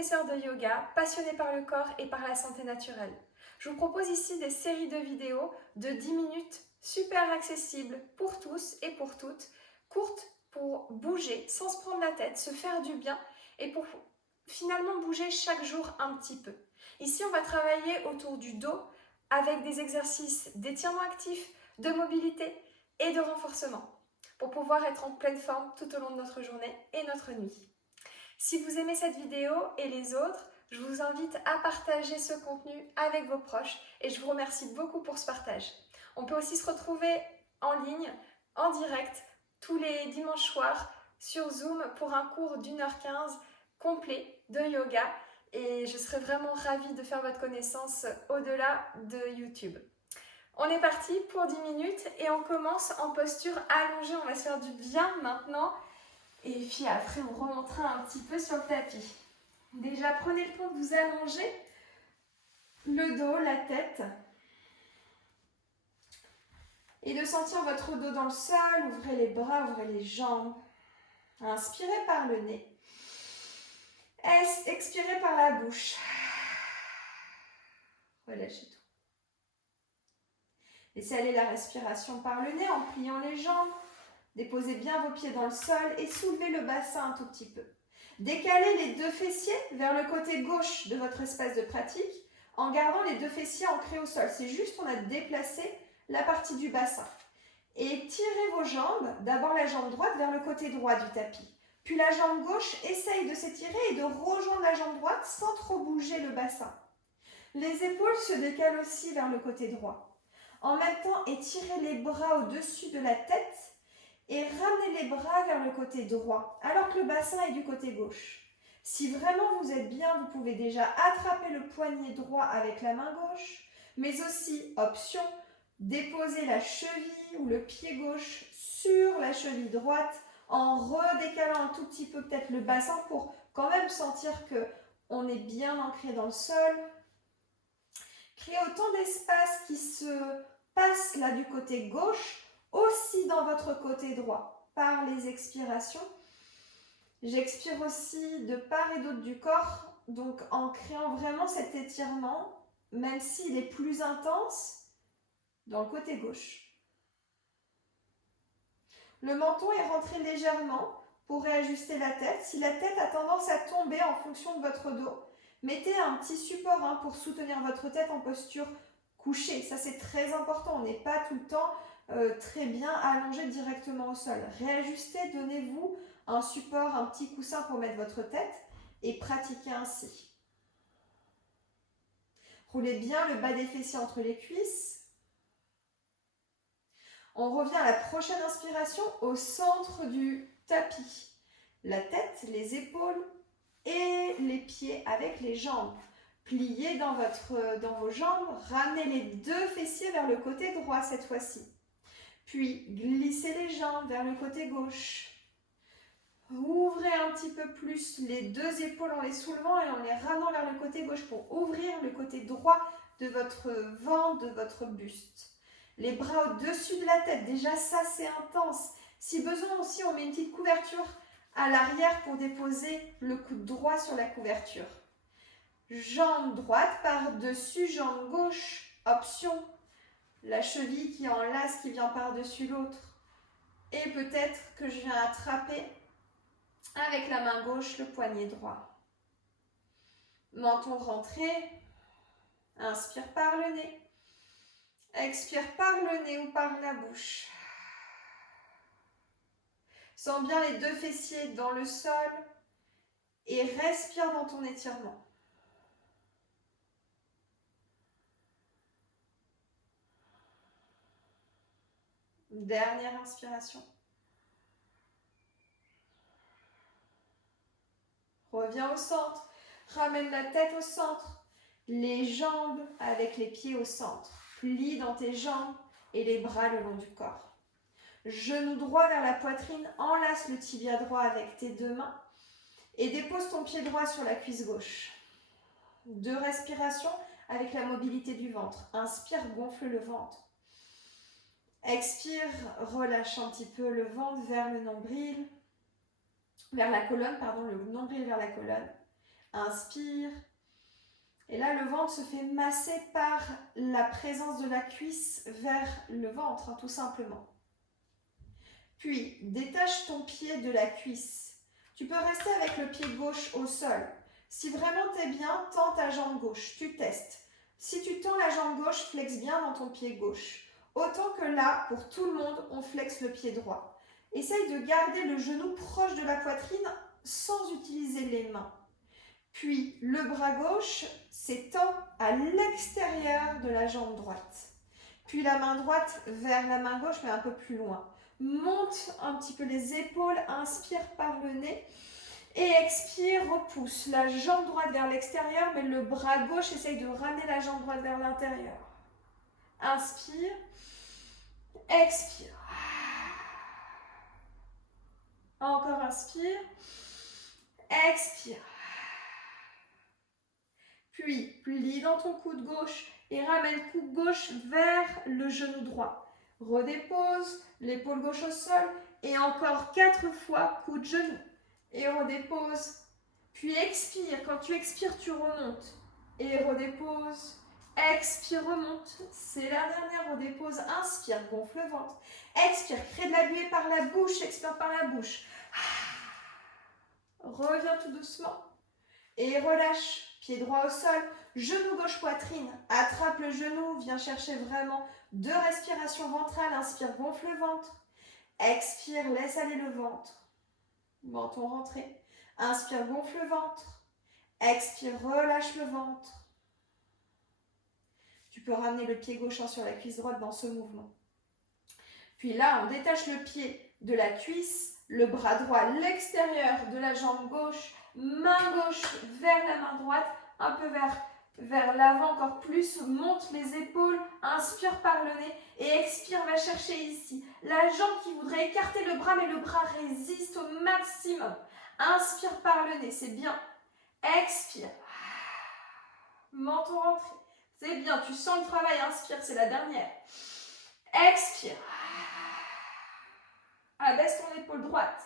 professeur de yoga, passionnée par le corps et par la santé naturelle. Je vous propose ici des séries de vidéos de 10 minutes super accessibles pour tous et pour toutes, courtes pour bouger sans se prendre la tête, se faire du bien et pour finalement bouger chaque jour un petit peu. Ici, on va travailler autour du dos avec des exercices d'étirement actif, de mobilité et de renforcement pour pouvoir être en pleine forme tout au long de notre journée et notre nuit. Si vous aimez cette vidéo et les autres, je vous invite à partager ce contenu avec vos proches et je vous remercie beaucoup pour ce partage. On peut aussi se retrouver en ligne, en direct, tous les dimanches soirs sur Zoom pour un cours d'1h15 complet de yoga et je serai vraiment ravie de faire votre connaissance au-delà de YouTube. On est parti pour 10 minutes et on commence en posture allongée. On va se faire du bien maintenant. Et puis après, on remontera un petit peu sur le tapis. Déjà, prenez le temps de vous allonger. Le dos, la tête. Et de sentir votre dos dans le sol. Ouvrez les bras, ouvrez les jambes. Inspirez par le nez. Expirez par la bouche. Relâchez tout. Laissez aller la respiration par le nez en pliant les jambes. Déposez bien vos pieds dans le sol et soulevez le bassin un tout petit peu. Décalez les deux fessiers vers le côté gauche de votre espace de pratique en gardant les deux fessiers ancrés au sol. C'est juste qu'on a déplacé la partie du bassin. Et tirez vos jambes, d'abord la jambe droite vers le côté droit du tapis. Puis la jambe gauche essaye de s'étirer et de rejoindre la jambe droite sans trop bouger le bassin. Les épaules se décalent aussi vers le côté droit. En même temps, étirez les bras au-dessus de la tête et ramenez les bras vers le côté droit, alors que le bassin est du côté gauche. Si vraiment vous êtes bien, vous pouvez déjà attraper le poignet droit avec la main gauche, mais aussi, option, déposer la cheville ou le pied gauche sur la cheville droite en redécalant un tout petit peu peut-être le bassin pour quand même sentir qu'on est bien ancré dans le sol. Créez autant d'espace qui se passe là du côté gauche, aussi dans votre côté droit, par les expirations. J'expire aussi de part et d'autre du corps, donc en créant vraiment cet étirement, même s'il est plus intense, dans le côté gauche. Le menton est rentré légèrement pour réajuster la tête. Si la tête a tendance à tomber en fonction de votre dos, mettez un petit support pour soutenir votre tête en posture couchée. Ça, c'est très important. On n'est pas tout le temps très bien allongé directement au sol. Réajustez, donnez-vous un support, un petit coussin pour mettre votre tête et pratiquez ainsi. Roulez bien le bas des fessiers entre les cuisses. On revient à la prochaine inspiration au centre du tapis. La tête, les épaules et les pieds avec les jambes. Pliez dans vos jambes, ramenez les deux fessiers vers le côté droit cette fois-ci. Puis glissez les jambes vers le côté gauche. Ouvrez un petit peu plus les deux épaules en les soulevant et en les ramenant vers le côté gauche pour ouvrir le côté droit de votre ventre, de votre buste. Les bras au-dessus de la tête, déjà ça c'est intense. Si besoin aussi, on met une petite couverture à l'arrière pour déposer le coude droit sur la couverture. Jambe droite par-dessus, jambe gauche, option. La cheville qui enlace, qui vient par-dessus l'autre. Et peut-être que je viens attraper avec la main gauche le poignet droit. Menton rentré. Inspire par le nez. Expire par le nez ou par la bouche. Sens bien les deux fessiers dans le sol et respire dans ton étirement. Dernière inspiration. Reviens au centre. Ramène la tête au centre. Les jambes avec les pieds au centre. Plie dans tes jambes et les bras le long du corps. Genou droit vers la poitrine. Enlace le tibia droit avec tes deux mains. Et dépose ton pied droit sur la cuisse gauche. 2 respirations avec la mobilité du ventre. Inspire, gonfle le ventre. Expire, relâche un petit peu le ventre vers le nombril. Vers la colonne, pardon, le nombril vers la colonne. Inspire. Et là, le ventre se fait masser par la présence de la cuisse vers le ventre, hein, tout simplement. Puis, détache ton pied de la cuisse. Tu peux rester avec le pied gauche au sol. Si vraiment tu es bien, tends ta jambe gauche. Tu testes. Si tu tends la jambe gauche, flexe bien dans ton pied gauche. Autant que là, pour tout le monde, on flexe le pied droit. Essaye de garder le genou proche de la poitrine sans utiliser les mains. Puis, le bras gauche s'étend à l'extérieur de la jambe droite. Puis, la main droite vers la main gauche, mais un peu plus loin. Monte un petit peu les épaules, inspire par le nez. Et expire, repousse la jambe droite vers l'extérieur, mais le bras gauche essaye de ramener la jambe droite vers l'intérieur. Inspire, expire. Encore inspire, expire. Puis, plie dans ton coude gauche et ramène coude gauche vers le genou droit. Redépose, l'épaule gauche au sol et encore 4 fois coude genou. Et redépose. Puis expire. Quand tu expires, tu remontes. Et redépose. Expire, remonte. C'est la dernière. Redépose. Inspire, gonfle le ventre. Expire, crée de la buée par la bouche. Expire par la bouche. Reviens tout doucement. Et relâche. Pied droit au sol. Genou gauche poitrine. Attrape le genou. Viens chercher vraiment 2 respirations ventrales. Inspire, gonfle le ventre. Expire, laisse aller le ventre. Menton rentré. Inspire, gonfle le ventre. Expire, relâche le ventre. Tu peux ramener le pied gauche sur la cuisse droite dans ce mouvement. Puis là, on détache le pied de la cuisse, le bras droit à l'extérieur de la jambe gauche, main gauche vers la main droite, un peu vers l'avant encore plus, monte les épaules, inspire par le nez et expire, va chercher ici. La jambe qui voudrait écarter le bras, mais le bras résiste au maximum. Inspire par le nez, c'est bien. Expire. Menton rentré. C'est bien, tu sens le travail, inspire, c'est la dernière. Expire. Abaisse ton épaule droite.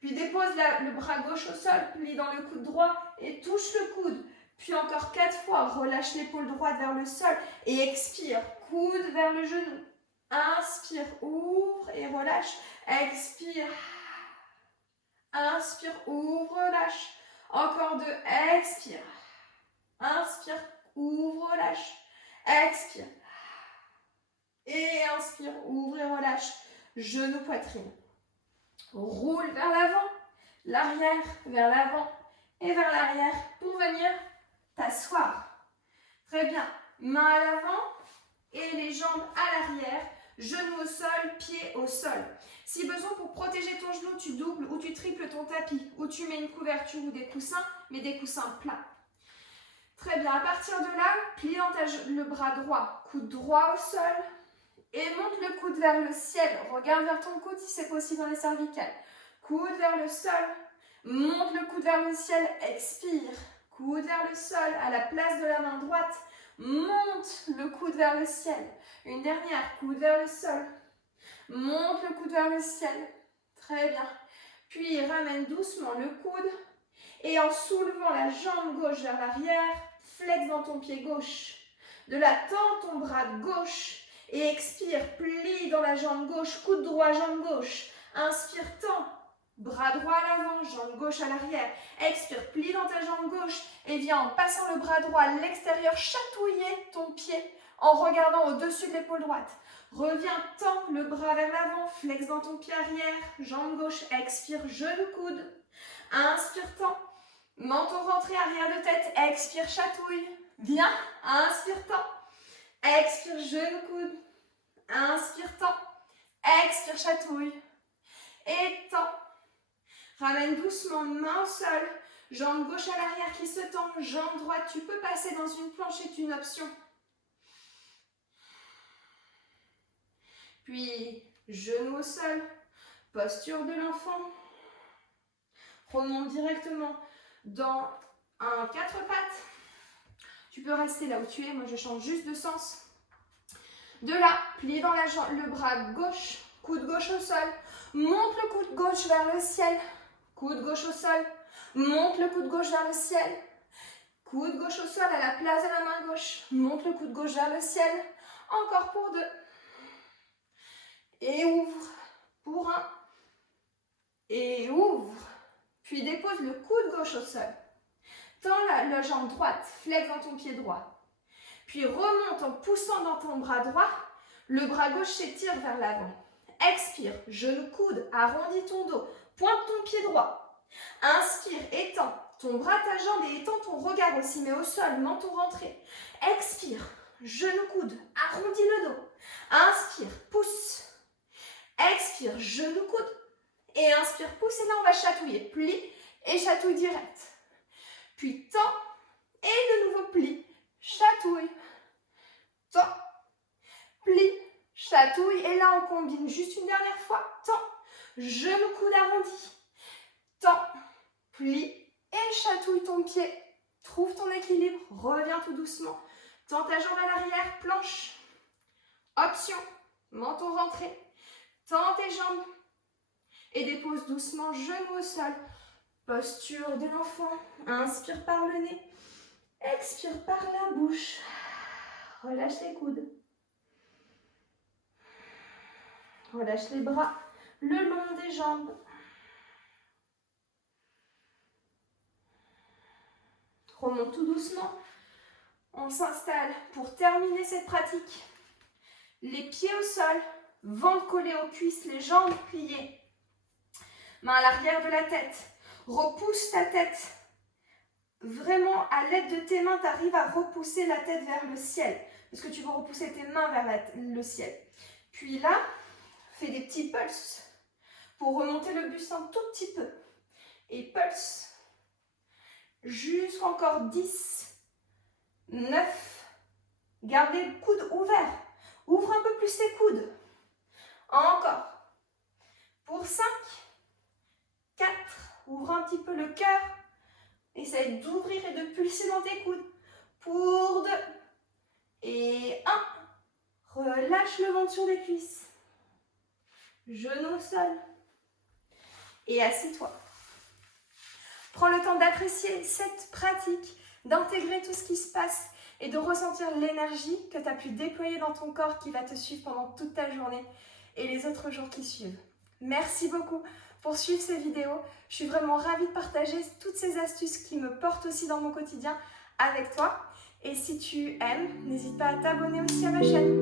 Puis dépose le bras gauche au sol, plie dans le coude droit et touche le coude. Puis encore 4 fois, relâche l'épaule droite vers le sol et expire, coude vers le genou. Inspire, ouvre et relâche. Expire. Inspire, ouvre, relâche. Encore 2, expire. Inspire, ouvre, relâche. Expire. Et inspire, ouvre et relâche. Genou, poitrine. Roule vers l'avant, l'arrière vers l'avant et vers l'arrière pour venir t'asseoir. Très bien. Main à l'avant et les jambes à l'arrière. Genou au sol, pied au sol. Si besoin, pour protéger ton genou, tu doubles ou tu triples ton tapis. Ou tu mets une couverture ou des coussins, mais des coussins plats. Très bien. À partir de là, plie dans le bras droit. Coude droit au sol. Et monte le coude vers le ciel. Regarde vers ton coude si c'est possible dans les cervicales. Coude vers le sol. Monte le coude vers le ciel. Expire. Coude vers le sol à la place de la main droite. Monte le coude vers le ciel. Une dernière. Coude vers le sol. Monte le coude vers le ciel. Très bien. Puis ramène doucement le coude. Et en soulevant la jambe gauche vers l'arrière, flexe dans ton pied gauche. De là, tends ton bras gauche. Et expire, plie dans la jambe gauche, coude droit, jambe gauche. Inspire, tends, bras droit à l'avant, jambe gauche à l'arrière. Expire, plie dans ta jambe gauche et viens en passant le bras droit à l'extérieur, chatouiller ton pied en regardant au-dessus de l'épaule droite. Reviens, tends le bras vers l'avant, flexe dans ton pied arrière, jambe gauche, expire, genou, coude. Inspire, tends, menton rentré, arrière de tête, expire, chatouille. Viens, inspire, tends. Expire, genou, coude. Inspire, tends. Expire, chatouille. Et tends. Ramène doucement, main au sol. Jambe gauche à l'arrière qui se tend. Jambe droite, tu peux passer dans une planche, c'est une option. Puis, genou au sol. Posture de l'enfant. Remonte directement dans un 4 pattes. Tu peux rester là où tu es, moi je change juste de sens. De là, plie dans le bras gauche, coude gauche au sol. Monte le coude gauche vers le ciel. Coude gauche au sol. Monte le coude gauche vers le ciel. Coude gauche au sol à la place de la main gauche. Monte le coude gauche vers le ciel. Encore pour 2. Et ouvre pour 1. Et ouvre. Puis dépose le coude gauche au sol. Tends la jambe droite, flex dans ton pied droit. Puis remonte en poussant dans ton bras droit. Le bras gauche s'étire vers l'avant. Expire, genou coude, arrondis ton dos. Pointe ton pied droit. Inspire, étends ton bras, ta jambe et étends ton regard aussi, mais au sol, menton rentré. Expire, genou coude, arrondis le dos. Inspire, pousse. Expire, genou coude. Et inspire, pousse. Et là, on va chatouiller. Plie et chatouille direct. Puis tends et de nouveau plie. Chatouille. Tends. Plie. Chatouille. Et là, on combine juste une dernière fois. Tends. Genou coude arrondi. Tends. Plie. Et chatouille ton pied. Trouve ton équilibre. Reviens tout doucement. Tends ta jambe à l'arrière. Planche. Option. Menton rentré. Tends tes jambes. Et dépose doucement genou au sol. Posture de l'enfant. Inspire par le nez. Expire par la bouche. Relâche les coudes. Relâche les bras le long des jambes. Remonte tout doucement. On s'installe pour terminer cette pratique. Les pieds au sol, ventre collé aux cuisses, les jambes pliées. Main à l'arrière de la tête. Repousse ta tête. Vraiment, à l'aide de tes mains, tu arrives à repousser la tête vers le ciel. Parce que tu vas repousser tes mains vers le ciel. Puis là, fais des petits pulses pour remonter le buste un tout petit peu. Et pulse. Jusqu'encore 10, 9. Gardez le coude ouvert. Ouvre un peu plus tes coudes. Encore. Pour 5, 4. Ouvre un petit peu le cœur. Essaye d'ouvrir et de pulser dans tes coudes. Pour 2. Et 1. Relâche le ventre sur les cuisses. Genou au sol. Et assis-toi. Prends le temps d'apprécier cette pratique, d'intégrer tout ce qui se passe et de ressentir l'énergie que tu as pu déployer dans ton corps qui va te suivre pendant toute ta journée et les autres jours qui suivent. Merci beaucoup pour suivre ces vidéos. Je suis vraiment ravie de partager toutes ces astuces qui me portent aussi dans mon quotidien avec toi. Et si tu aimes, n'hésite pas à t'abonner aussi à ma chaîne.